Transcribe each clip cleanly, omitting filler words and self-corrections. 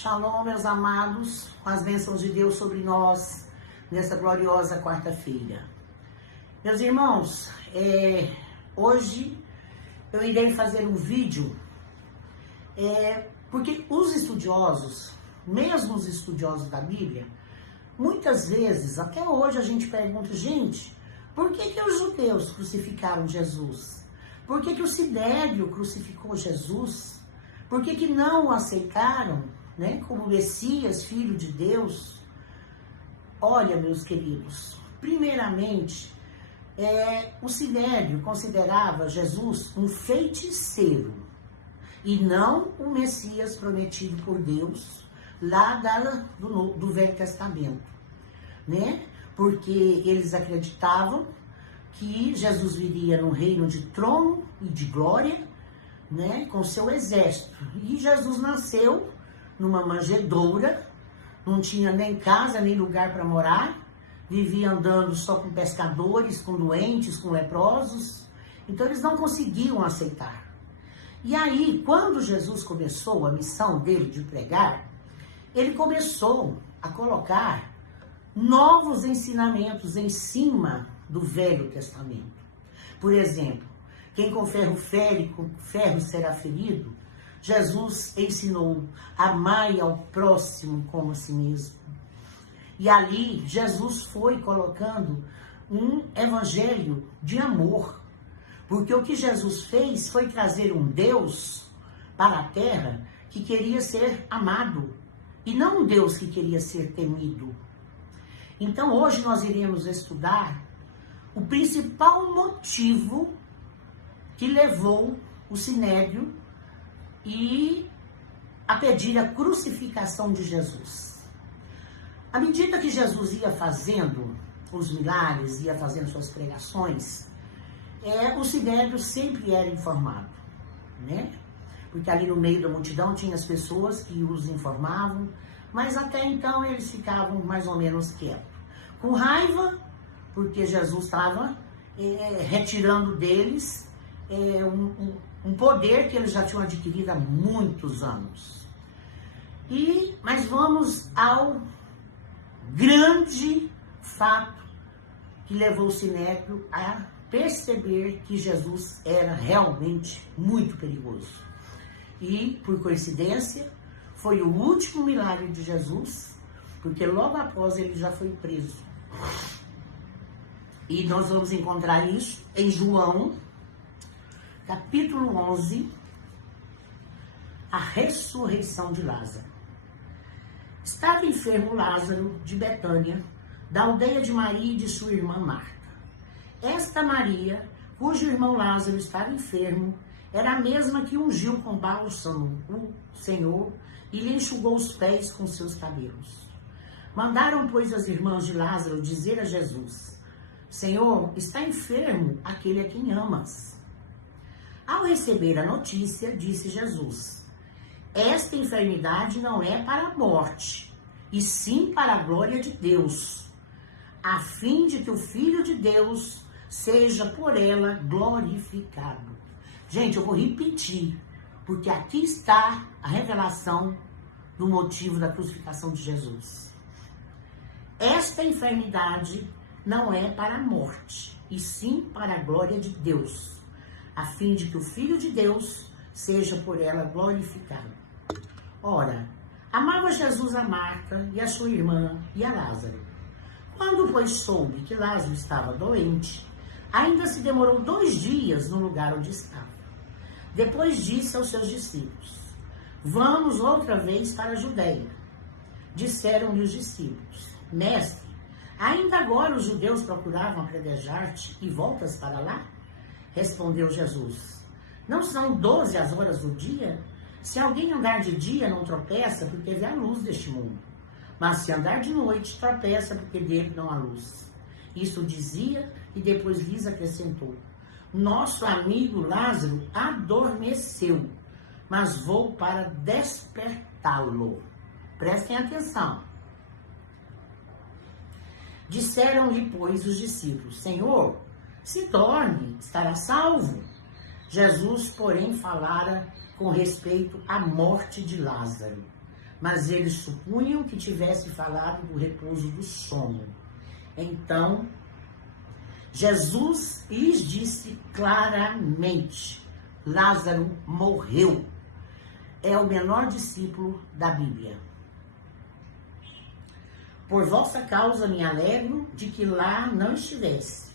Shalom, meus amados, com as bênçãos de Deus sobre nós, nessa gloriosa quarta-feira. Meus irmãos, hoje eu irei fazer um vídeo, porque os estudiosos, mesmo os estudiosos da Bíblia, muitas vezes, até hoje a gente pergunta, gente, por que os judeus crucificaram Jesus? Por que o Sinédrio crucificou Jesus? Por que não o aceitaram, né, como Messias, Filho de Deus? Olha, meus queridos, primeiramente, o Sinédrio considerava Jesus um feiticeiro e não o Messias prometido por Deus lá do Velho Testamento, né? Porque eles acreditavam que Jesus viria num reino de trono e de glória, né, com seu exército. E Jesus nasceu numa manjedoura, não tinha nem casa, nem lugar para morar, vivia andando só com pescadores, com doentes, com leprosos. Então eles não conseguiam aceitar. E aí, quando Jesus começou a missão dele de pregar, ele começou a colocar novos ensinamentos em cima do Velho Testamento. Por exemplo, quem com ferro fere, com ferro será ferido. Jesus ensinou: amai ao próximo como a si mesmo. E ali Jesus foi colocando um evangelho de amor. Porque o que Jesus fez foi trazer um Deus para a terra que queria ser amado. E não um Deus que queria ser temido. Então hoje nós iremos estudar o principal motivo que levou o Sinédrio a pedir a crucificação de Jesus. À medida que Jesus ia fazendo os milagres, ia fazendo suas pregações, o Sinédrio sempre era informado, né? Porque ali no meio da multidão tinha as pessoas que os informavam, mas até então eles ficavam mais ou menos quietos, com raiva, porque Jesus estava retirando deles um poder que eles já tinham adquirido há muitos anos. Mas vamos ao grande fato que levou o Sinédrio a perceber que Jesus era realmente muito perigoso. E, por coincidência, foi o último milagre de Jesus, porque logo após ele já foi preso. E nós vamos encontrar isso em João, capítulo 11, a ressurreição de Lázaro. Estava enfermo Lázaro de Betânia, da aldeia de Maria e de sua irmã Marta. Esta Maria, cujo irmão Lázaro estava enfermo, era a mesma que ungiu com bálsamo o Senhor e lhe enxugou os pés com seus cabelos. Mandaram, pois, as irmãs de Lázaro dizer a Jesus: Senhor, está enfermo aquele a quem amas. Ao receber a notícia, disse Jesus: esta enfermidade não é para a morte, e sim para a glória de Deus, a fim de que o Filho de Deus seja por ela glorificado. Gente, eu vou repetir, porque aqui está a revelação do motivo da crucificação de Jesus. Esta enfermidade não é para a morte, e sim para a glória de Deus, a fim de que o Filho de Deus seja por ela glorificado. Ora, amava Jesus a Marta e a sua irmã e a Lázaro. Quando, pois, soube que Lázaro estava doente, ainda se demorou 2 dias no lugar onde estava. Depois disse aos seus discípulos: vamos outra vez para a Judeia. Disseram-lhe os discípulos: Mestre, ainda agora os judeus procuravam apedrejar-te e voltas para lá? Respondeu Jesus: não são 12 as horas do dia? Se alguém andar de dia, não tropeça, porque vê a luz deste mundo. Mas se andar de noite, tropeça, porque dele não há luz. Isso dizia e depois lhes acrescentou: nosso amigo Lázaro adormeceu, mas vou para despertá-lo. Prestem atenção. Disseram-lhe, pois, os discípulos: Senhor, se dorme, estará salvo. Jesus, porém, falara com respeito à morte de Lázaro, mas eles supunham que tivesse falado do repouso do sono. Então, Jesus lhes disse claramente: Lázaro morreu. É o menor discípulo da Bíblia. Por vossa causa me alegro de que lá não estivesse,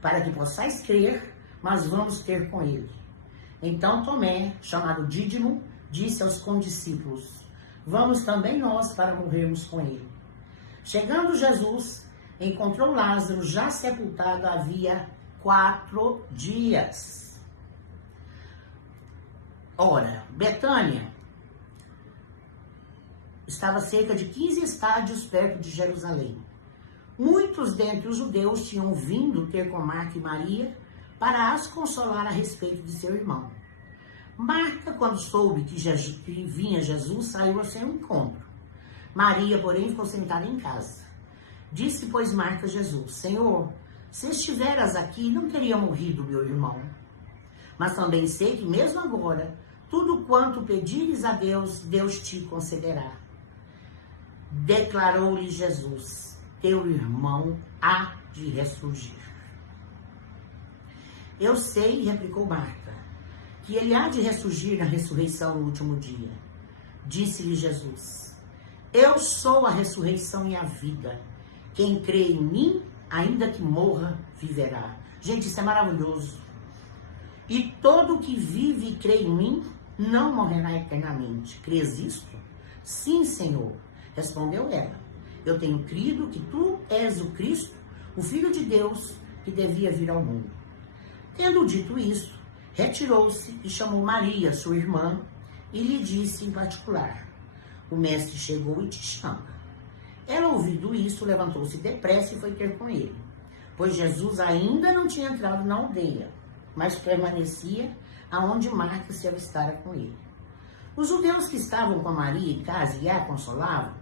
para que possais crer, mas vamos ter com ele. Então Tomé, chamado Dídimo, disse aos condiscípulos: vamos também nós para morrermos com ele. Chegando Jesus, encontrou Lázaro já sepultado havia 4 dias. Ora, Betânia estava a cerca de 15 estádios perto de Jerusalém. Muitos dentre os judeus tinham vindo ter com Marta e Maria para as consolar a respeito de seu irmão. Marta, quando soube que vinha Jesus, saiu ao seu encontro. Maria, porém, ficou sentada em casa. Disse, pois, Marta a Jesus: Senhor, se estiveras aqui, não teria morrido meu irmão. Mas também sei que, mesmo agora, tudo quanto pedires a Deus, Deus te concederá. Declarou-lhe Jesus: teu irmão há de ressurgir. Eu sei, replicou Marta, que ele há de ressurgir na ressurreição no último dia. Disse-lhe Jesus: eu sou a ressurreição e a vida. Quem crê em mim, ainda que morra, viverá. Gente, isso é maravilhoso. E todo que vive e crê em mim, não morrerá eternamente. Crês isto? Sim, Senhor, respondeu ela. Eu tenho crido que tu és o Cristo, o Filho de Deus, que devia vir ao mundo. Tendo dito isto, retirou-se e chamou Maria, sua irmã, e lhe disse em particular: o mestre chegou e te chama. Ela, ouvindo isso, levantou-se depressa e foi ter com ele, pois Jesus ainda não tinha entrado na aldeia, mas permanecia aonde Marta se avistara com ele. Os judeus que estavam com Maria em casa e a consolavam,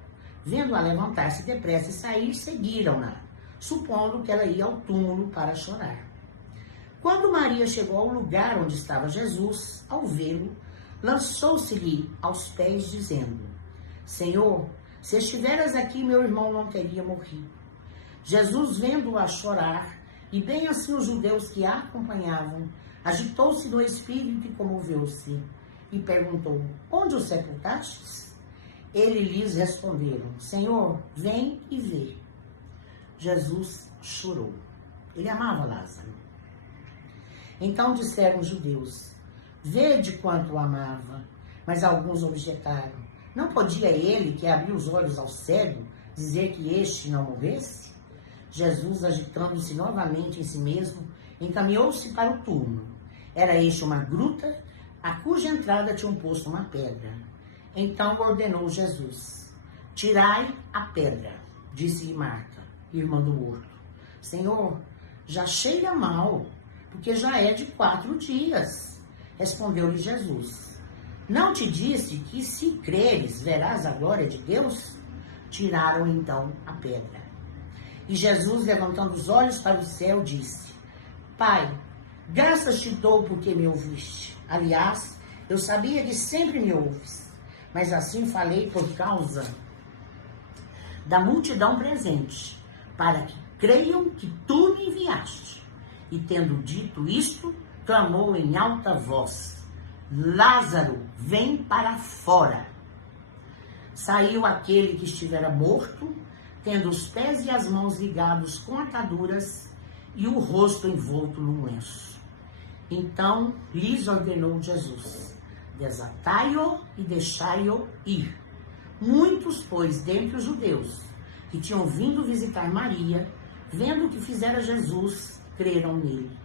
vendo-a levantar-se depressa e sair, seguiram-na, supondo que ela ia ao túmulo para chorar. Quando Maria chegou ao lugar onde estava Jesus, ao vê-lo, lançou-se-lhe aos pés, dizendo: Senhor, se estiveras aqui, meu irmão não teria morrido. Jesus, vendo-a chorar, e bem assim os judeus que a acompanhavam, agitou-se do espírito e comoveu-se, e perguntou: onde o sepultastes? Eles lhes responderam: Senhor, vem e vê. Jesus chorou. Ele amava Lázaro. Então disseram os judeus: vede quanto o amava. Mas alguns objetaram: não podia ele, que abriu os olhos ao cego, dizer que este não morresse? Jesus, agitando-se novamente em si mesmo, encaminhou-se para o túmulo. Era este uma gruta, a cuja entrada tinha posto uma pedra. Então ordenou Jesus: tirai a pedra. Disse-lhe Marta, irmã do morto: Senhor, já cheira mal, porque já é de 4 dias. Respondeu-lhe Jesus: não te disse que, se creres, verás a glória de Deus? Tiraram então a pedra. E Jesus, levantando os olhos para o céu, disse: Pai, graças te dou porque me ouviste. Aliás, eu sabia que sempre me ouves, mas assim falei por causa da multidão presente, para que creiam que tu me enviaste. E tendo dito isto, clamou em alta voz: Lázaro, vem para fora. Saiu aquele que estivera morto, tendo os pés e as mãos ligados com ataduras e o rosto envolto num lenço. Então lhes ordenou Jesus: desatai-o e deixai-o ir. Muitos, pois, dentre os judeus que tinham vindo visitar Maria, vendo o que fizera Jesus, creram nele.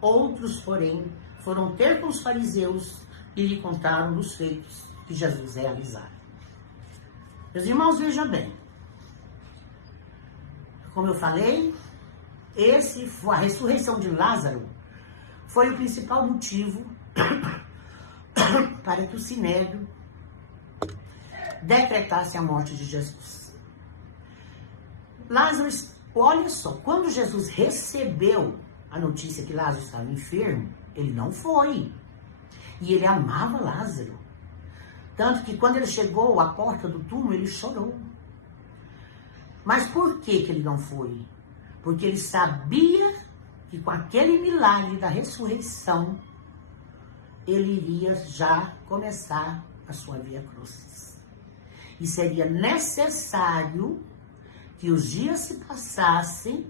Outros, porém, foram ter com os fariseus e lhe contaram dos feitos que Jesus realizara. Meus irmãos, vejam bem. Como eu falei, a ressurreição de Lázaro foi o principal motivo para que o Sinédrio decretasse a morte de Jesus. Lázaro, olha só, quando Jesus recebeu a notícia que Lázaro estava enfermo, ele não foi. E ele amava Lázaro. Tanto que quando ele chegou à porta do túmulo, ele chorou. Mas por que ele não foi? Porque ele sabia que com aquele milagre da ressurreição, ele iria já começar a sua via crucis. E seria necessário que os dias se passassem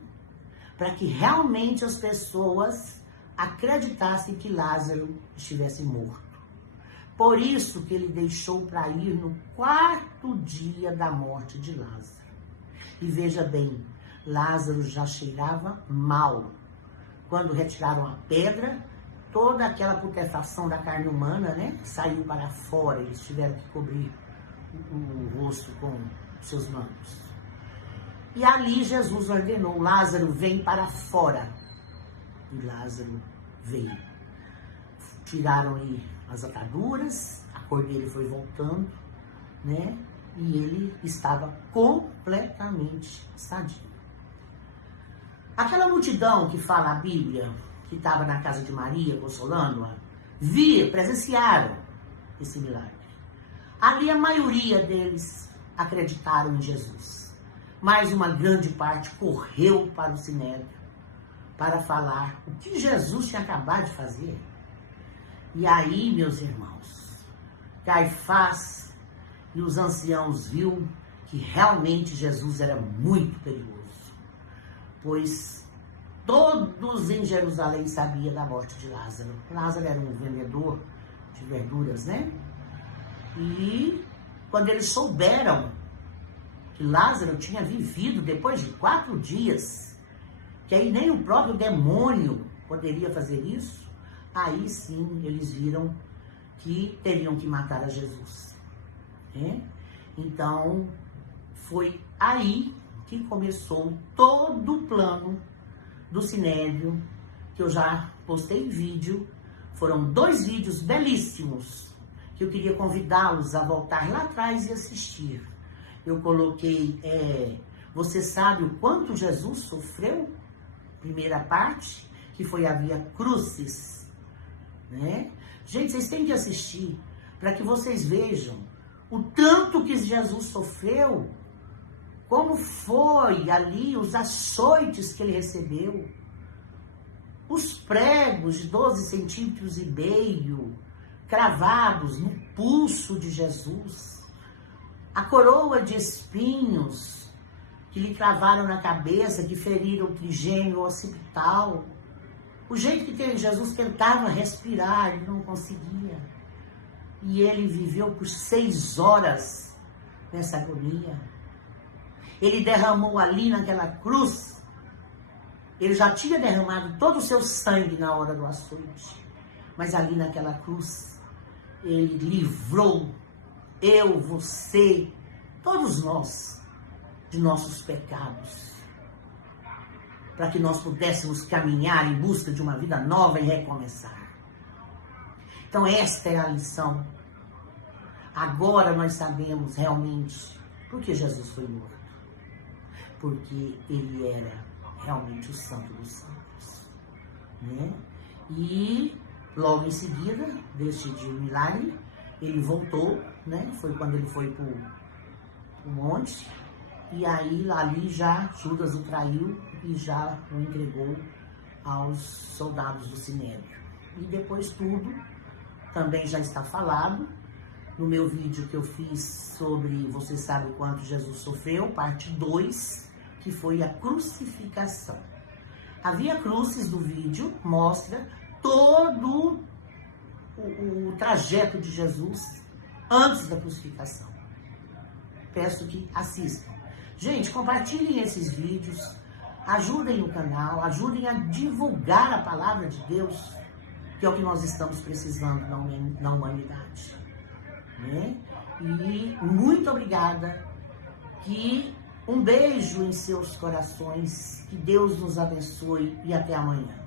para que realmente as pessoas acreditassem que Lázaro estivesse morto. Por isso que ele deixou para ir no 4º dia da morte de Lázaro. E veja bem, Lázaro já cheirava mal. Quando retiraram a pedra, toda aquela putrefação da carne humana, né, saiu para fora. Eles tiveram que cobrir o rosto com seus mantos. E ali Jesus ordenou, Lázaro, vem para fora. E Lázaro veio. Tiraram-lhe as ataduras, a cor dele foi voltando, né? E ele estava completamente sadio. Aquela multidão que fala a Bíblia, que estava na casa de Maria, consolando-a, presenciaram esse milagre. Ali a maioria deles acreditaram em Jesus. Mas uma grande parte correu para o sinédrio para falar o que Jesus tinha acabado de fazer. E aí, meus irmãos, Caifás e os anciãos viu que realmente Jesus era muito perigoso, pois todos em Jerusalém sabiam da morte de Lázaro. Lázaro era um vendedor de verduras, né? E quando eles souberam que Lázaro tinha vivido depois de 4 dias, que aí nem o próprio demônio poderia fazer isso, aí sim eles viram que teriam que matar a Jesus. Né? Então, foi aí que começou todo o plano do Sinédrio, que eu já postei vídeo. Foram 2 vídeos belíssimos, que eu queria convidá-los a voltar lá atrás e assistir. Eu coloquei, você sabe o quanto Jesus sofreu? Primeira parte, que foi a via crucis, né? Gente, vocês têm que assistir para que vocês vejam o tanto que Jesus sofreu, como foi ali os açoites que ele recebeu, os pregos de 12 centímetros e meio cravados no pulso de Jesus, a coroa de espinhos que lhe cravaram na cabeça, que feriram o trigêmeo occipital, o jeito que Jesus tentava respirar, ele não conseguia. E ele viveu por 6 horas nessa agonia. Ele derramou ali naquela cruz, ele já tinha derramado todo o seu sangue na hora do açoite, mas ali naquela cruz, ele livrou eu, você, todos nós, de nossos pecados, para que nós pudéssemos caminhar em busca de uma vida nova e recomeçar. Então esta é a lição. Agora nós sabemos realmente por que Jesus foi morto. Porque ele era realmente o Santo dos Santos. Né? E logo em seguida, deste dia milagre, ele voltou, né? Foi quando ele foi para o monte. E aí, ali já, Judas o traiu e já o entregou aos soldados do Sinédrio. E depois tudo também já está falado no meu vídeo que eu fiz sobre Você Sabe o Quanto Jesus Sofreu, parte 2, que foi a crucificação. A via crucis do vídeo mostra todo o trajeto de Jesus antes da crucificação. Peço que assistam. Gente, compartilhem esses vídeos, ajudem o canal, ajudem a divulgar a palavra de Deus, que é o que nós estamos precisando na humanidade. Né? E muito obrigada, que um beijo em seus corações, que Deus nos abençoe e até amanhã.